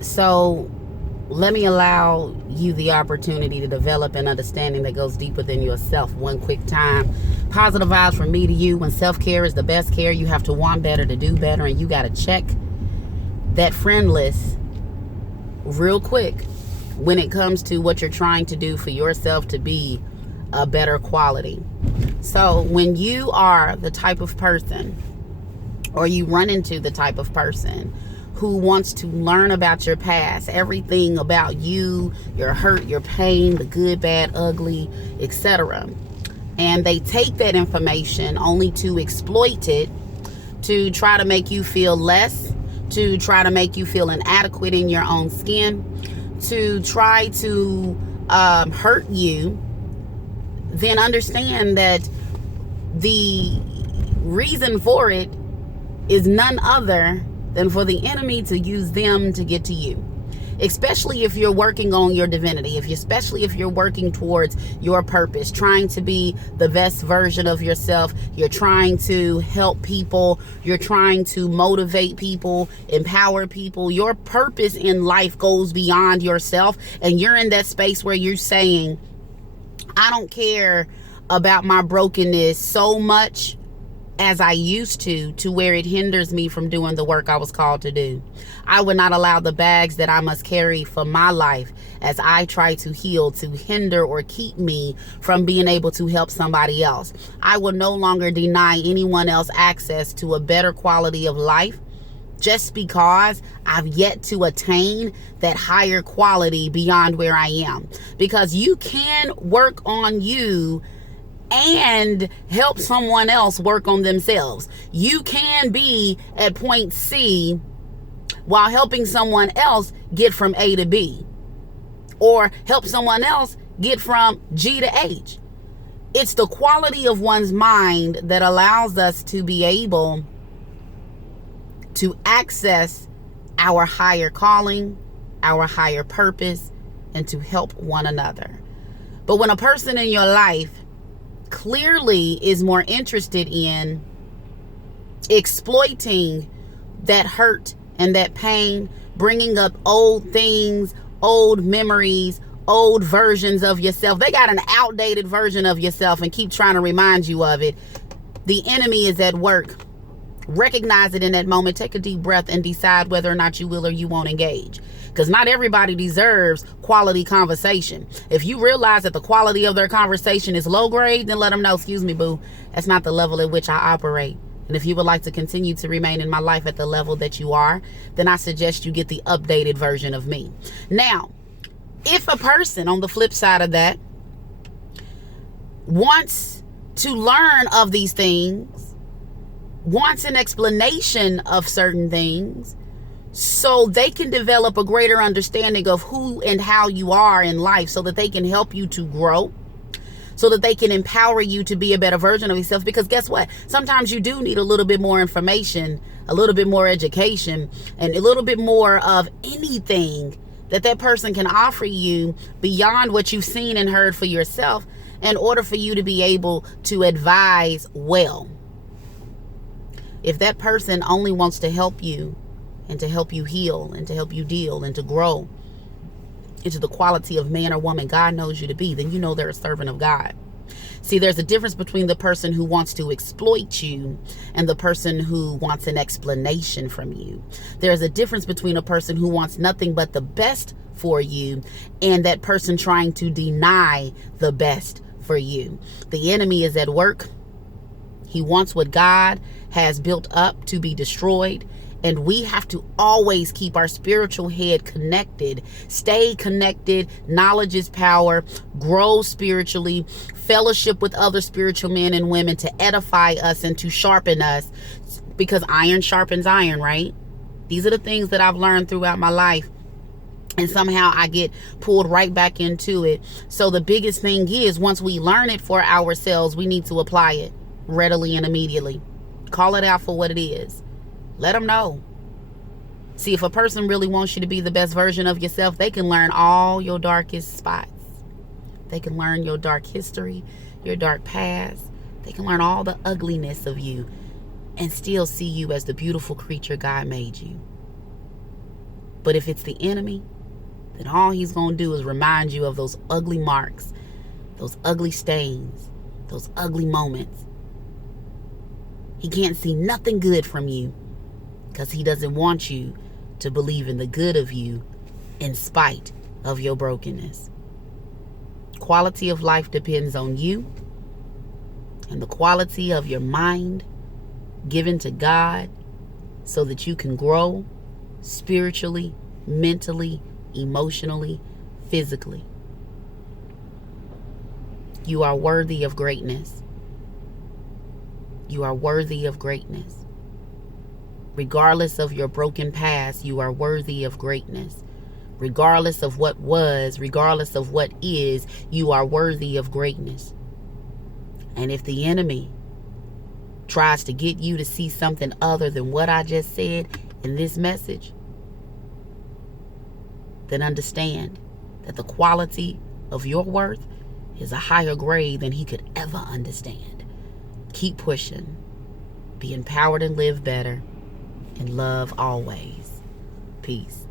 So let me allow you the opportunity to develop an understanding that goes deeper than yourself. One quick time. Positive vibes from me to you. When self-care is the best care, you have to want better to do better, and you got to check that friend list real quick when it comes to what you're trying to do for yourself to be a better quality. So when you are the type of person, or you run into the type of person who wants to learn about your past, everything about you, your hurt, your pain, the good, bad, ugly, etc., and they take that information only to exploit it, to try to make you feel less, to try to make you feel inadequate in your own skin, to try to hurt you, then understand that the reason for it is none other than for the enemy to use them to get to you. Especially if you're working on your divinity, especially if you're working towards your purpose, trying to be the best version of yourself, you're trying to help people, you're trying to motivate people, empower people. Your purpose in life goes beyond yourself, and you're in that space where you're saying, I don't care about my brokenness so much as I used to where it hinders me from doing the work I was called to do. I would not allow the bags that I must carry for my life as I try to heal to hinder or keep me from being able to help somebody else. I will no longer deny anyone else access to a better quality of life just because I've yet to attain that higher quality beyond where I am. Because you can work on you and help someone else work on themselves. You can be at point C while helping someone else get from A to B, or help someone else get from G to H. It's the quality of one's mind that allows us to be able to access our higher calling, our higher purpose, and to help one another. But when a person in your life clearly is more interested in exploiting that hurt and that pain, bringing up old things, old memories, old versions of yourself, they got an outdated version of yourself and keep trying to remind you of it, the enemy is at work. Recognize it in that moment. Take a deep breath and decide whether or not you will or you won't engage. Because not everybody deserves quality conversation. If you realize that the quality of their conversation is low grade, then let them know, excuse me, boo, that's not the level at which I operate. And if you would like to continue to remain in my life at the level that you are, then I suggest you get the updated version of me. Now, if a person on the flip side of that wants to learn of these things, wants an explanation of certain things, so they can develop a greater understanding of who and how you are in life, so that they can help you to grow, so that they can empower you to be a better version of yourself. Because guess what? Sometimes you do need a little bit more information, a little bit more education, and a little bit more of anything that person can offer you beyond what you've seen and heard for yourself, in order for you to be able to advise well. If that person only wants to help you and to help you heal and to help you deal and to grow into the quality of man or woman God knows you to be, then you know they're a servant of God. See, there's a difference between the person who wants to exploit you and the person who wants an explanation from you. There's a difference between a person who wants nothing but the best for you and that person trying to deny the best for you. The enemy is at work. He wants what God has built up to be destroyed. And we have to always keep our spiritual head connected. Stay connected. Knowledge is power. Grow spiritually. Fellowship with other spiritual men and women to edify us and to sharpen us. Because iron sharpens iron, right? These are the things that I've learned throughout my life. And somehow I get pulled right back into it. So the biggest thing is, once we learn it for ourselves, we need to apply it readily and immediately. Call it out for what it is. Let them know. See, if a person really wants you to be the best version of yourself, they can learn all your darkest spots. They can learn your dark history, your dark past. They can learn all the ugliness of you and still see you as the beautiful creature God made you. But if it's the enemy, then all he's going to do is remind you of those ugly marks, those ugly stains, those ugly moments. He can't see nothing good from you because he doesn't want you to believe in the good of you in spite of your brokenness. Quality of life depends on you and the quality of your mind given to God so that you can grow spiritually, mentally, emotionally, physically. You are worthy of greatness. You are worthy of greatness. Regardless of your broken past, you are worthy of greatness. Regardless of what was, regardless of what is, you are worthy of greatness. And if the enemy tries to get you to see something other than what I just said in this message, then understand that the quality of your worth is a higher grade than he could ever understand. Keep pushing. Be empowered and live better. And love always. Peace.